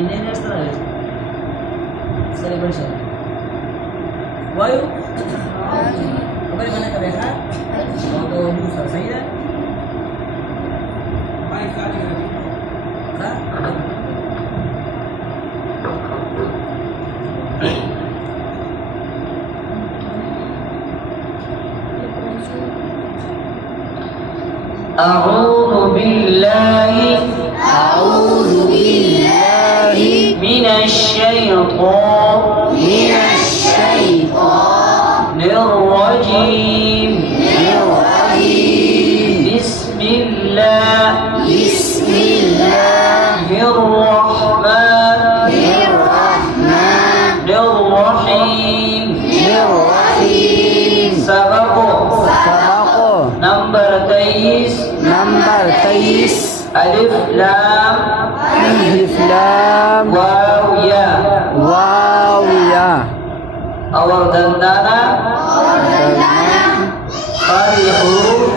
నేనేం చేస్తాను సరే కొంచెం వాయు ఒకరి మన కవేహ तो दूसरा सही है أعوذ بالله من الشيطان الرجيم بسم الله الرحمن الرحيم سبق نمبر 23 ألف لام واو يا और दंदाना खाली हुरूफ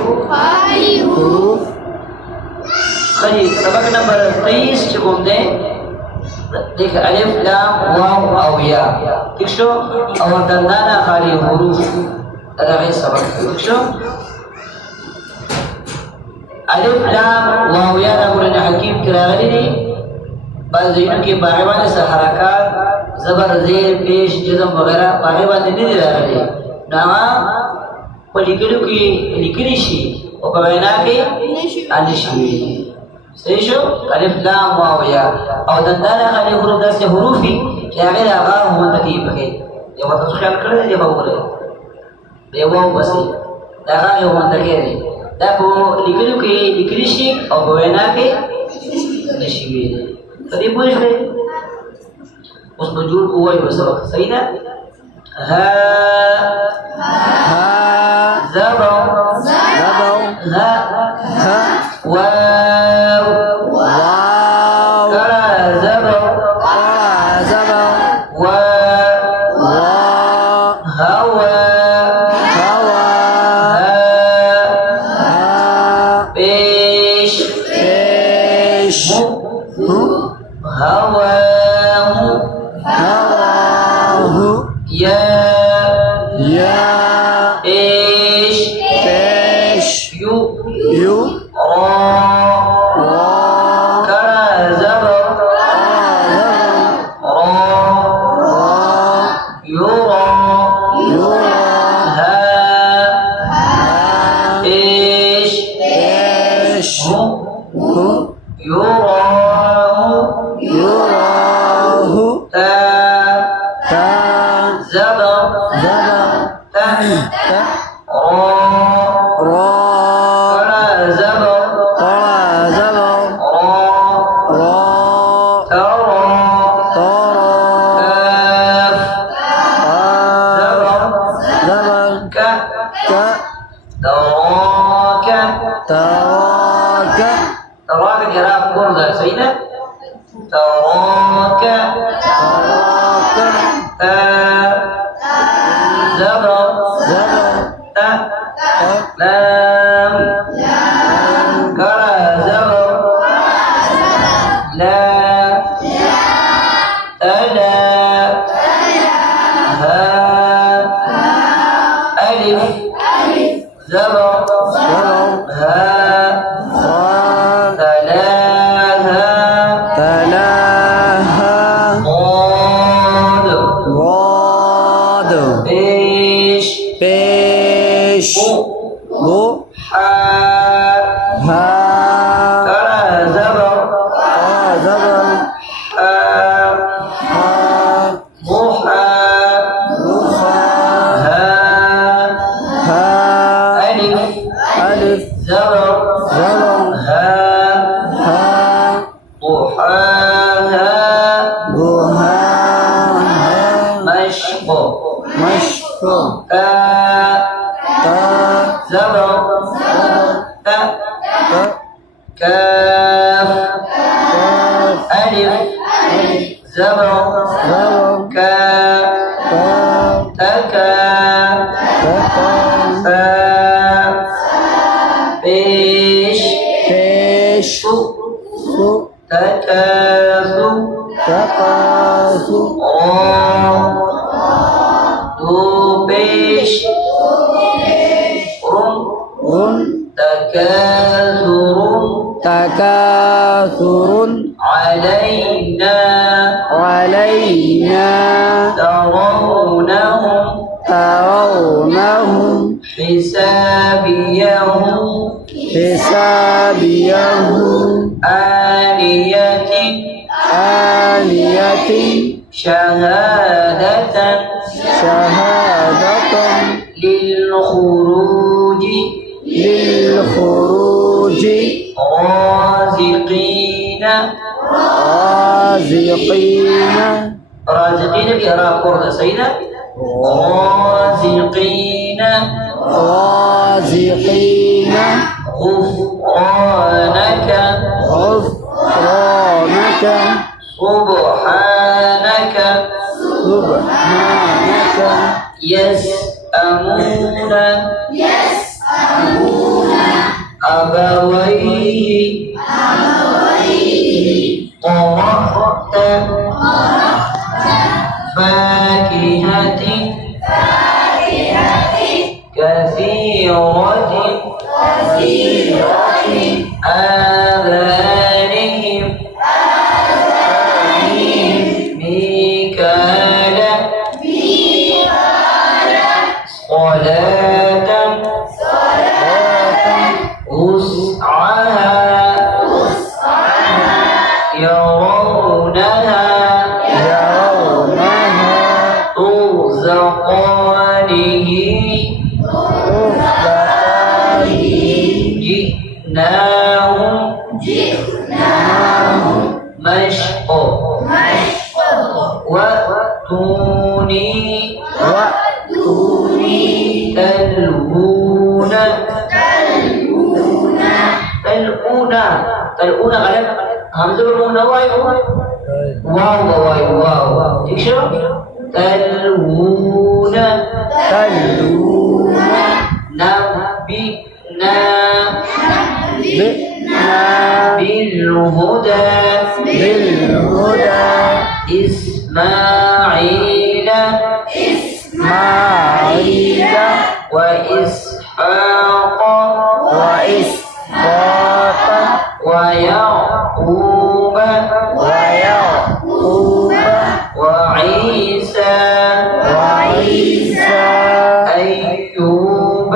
खरी सबक नंबर 23 चुकुम दे देख अलिफ लाम वाव और या ठीक शो और दंदाना खाली हुरूफ अदा है सबक ठीक शो अलिफ लाम वाव या ना बोलने हकीम किरागली दी بعض के बागवान से हरकत जबर जेर पेश जज़म वगैरह बागवान नहीं दे रहा है नामा पलिकलू की लिखनी शी और बयाना के अनिशी सही शो अलिफ लाम वाव या और दंदाना खाली हुरूफ से हुरूफी क्या गैर आगा हुआ तकीब है ये बात तो ख्याल कर ले जब बोले ये वो बस आगा हुआ तकीब है तब लिखलू की लिखनी शी और बयाना के अनिशी तभी पूछ रहे उस मजूर को वही सबक सही ना हा ज़बर हा वाव करा ज़बर वा हवा पेश هواه يا ايش يو را كرا زبر را يرى ها ايش يراه تا زبر تا را كرا زبر را ترى كاف زبر تراك جراب قرضة سيدة تراك زبر لام كرا زبر لا ألا ها ألف زبر ها पेश हा करा ज़बर मुहा अलिफ ज़बर हा مشق زبر كاف ألف زبر كاف تكا بيش تكاثو تكاثر دوبيش تكاثر علينا ترونهم حسابيهم آنية شهادة للخروج رازقين بإعراب قرن سيدنا رازقين غفرانك سبحانك يسأمون أبويه طرحت فاكهة كثيرة آذانهم ميكال صلاة وسعها يرونها ترزقانه جئناهم مشق وأتوني تلؤون غلب همزة بالمونة واو تكشف تلؤون نبئنا بالهدى إسماعيل وإسحاق ويعقوب وعيسى أيوب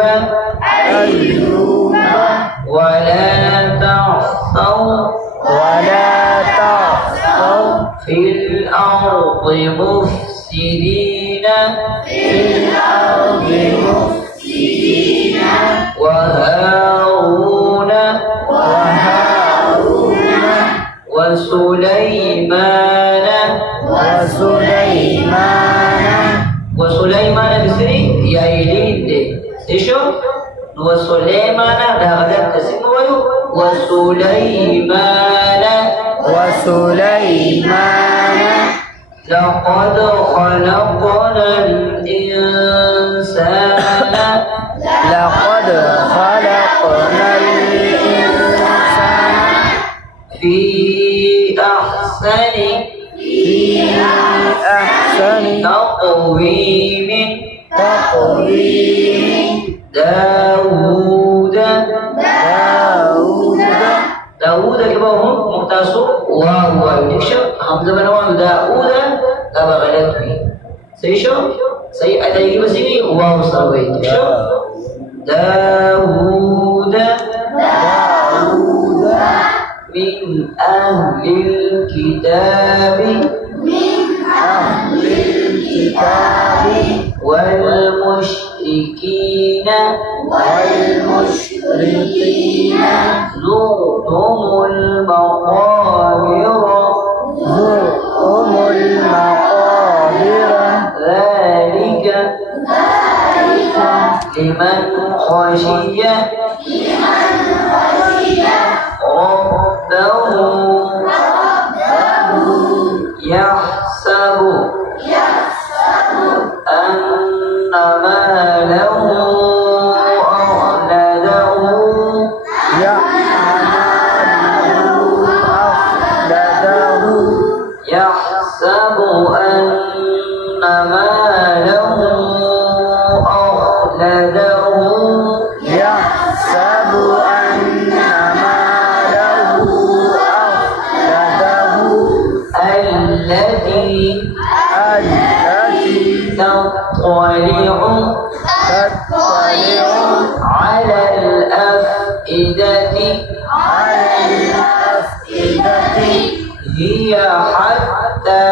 ولا تعثوا في الأرض مفسدين وهارون وسليمان بسري يا إلين إيشو وسليمان دهغدت تسمى وسليمان لقد خلقنا الإنسان في أحسن تقويم داود كما هم مختصر واو يكشف حمزة بن واو داود كما غلط فيه سيشو سي أدائي بسيني واو سروي يكشف داود من أهل الكتاب والمشركين زرتم المقابر ذلك لمن خشي ربه يحسب أن ماله أخلده يحسب أن ماله أخلده يحسب أن ماله أخلده التي تطلع على الأفئدة هي حتى